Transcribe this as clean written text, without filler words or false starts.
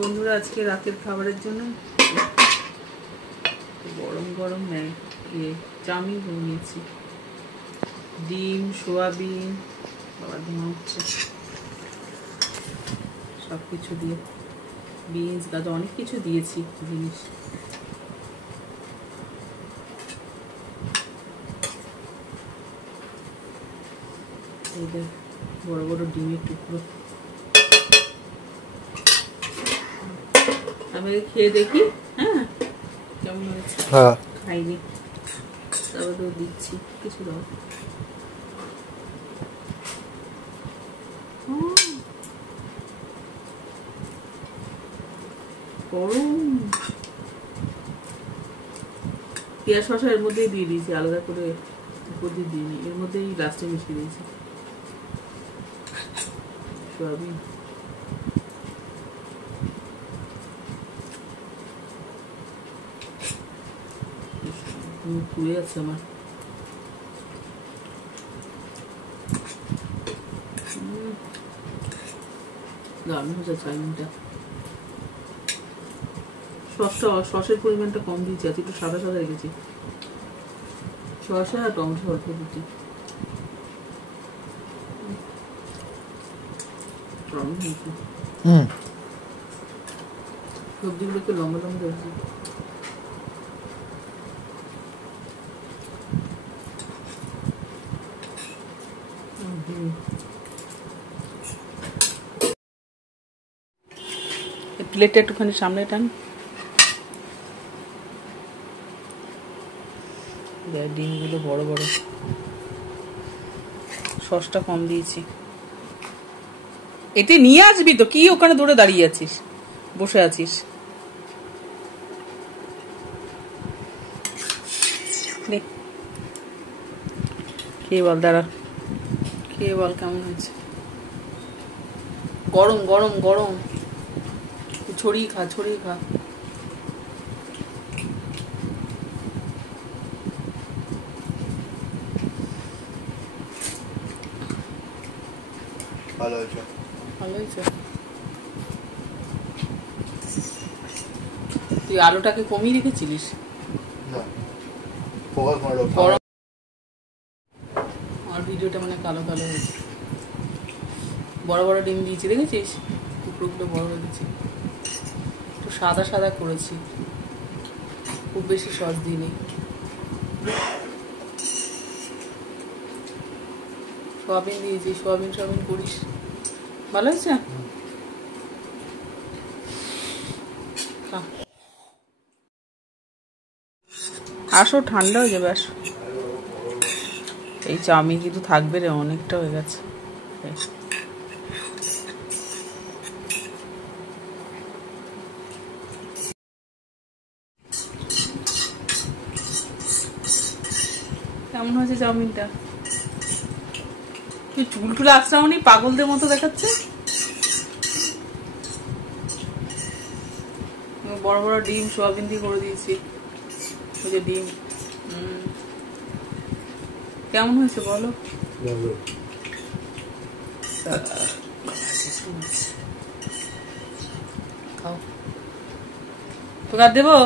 বন্ধুরা আজকে রাতের খাবারের জন্য গরম গরম চাউমিন বানিয়েছি। ডিম, সোয়াবিন, বাবা ধোঁয়া উঠছে, সব কিছু দিয়ে, বিনস, গাজর, অনেক কিছু দিয়েছি জিনিস। বড় বড় ডিমের টুকরো। আমি খেয়ে দেখি, হ্যাঁ কেমন হয়েছে। খাইনি, তারপর দিচ্ছি কিছু দাও। পেঁয়াজ শসা এর মধ্যেই দিয়ে দিয়েছি, আলাদা করে উপর দিয়ে দিইনি, এর মধ্যেই লাস্টে মিশিয়ে দিয়েছি সোয়াবিন। পুড়ে আছে আমার। দারুণ হয়েছে চাউমিনটা। সসের পরিমাণটা কম দিয়েছি, আজ একটু সাদা সাদা রেখেছি। শসা আর টমেটো অল্প দিচ্ছি। সবজিগুলো একটু লম্বা লম্বা রেখেছি। প্লেটটা একটুখানি সামনে টান। ডিমগুলো বড় বড়, সসটা কম দিয়েছি। এতে নিয়ে আসবি তো, কি ওখানে ধরে দাঁড়িয়ে আছিস, বসে আছিস। খেয়ে বল, দাঁড়া খেয়ে বল কেমন হয়েছে। গরম গরম গরম, ছড়িয়ে খা ছড়িয়ে খা। ভালো হয়েছে, ভালো হয়েছে। তুই আলুটাকে কমিয়ে রেখেছিলিস না? আর ভিডিওটা মানে কালো কালো হয়েছে। বড় বড় ডিম দিয়েছি, দেখেছিস টুকরোগুলো বড় হয়ে গেছে। একটু সাদা সাদা করেছি, খুব বেশি সস দিইনি। সোয়াবিন দিয়েছি, সোয়াবিন করিস। ভালো হয়েছে। আসো, ঠান্ডা হয়ে যাবে, আসো। এই চাউমিন কিন্তু থাকবে রে, অনেকটা হয়ে গেছে। কেমন হয়েছে চাউমিনটা? তুই চুল টুল আঁচড়াওনি, পাগলদের মতো দেখাচ্ছে। বড় বড় ডিম সোয়াবিন দিয়ে করে দিয়েছি। ওই যে ডিম, কেমন হয়েছে বলো। খাও, তোকে আর দেবো।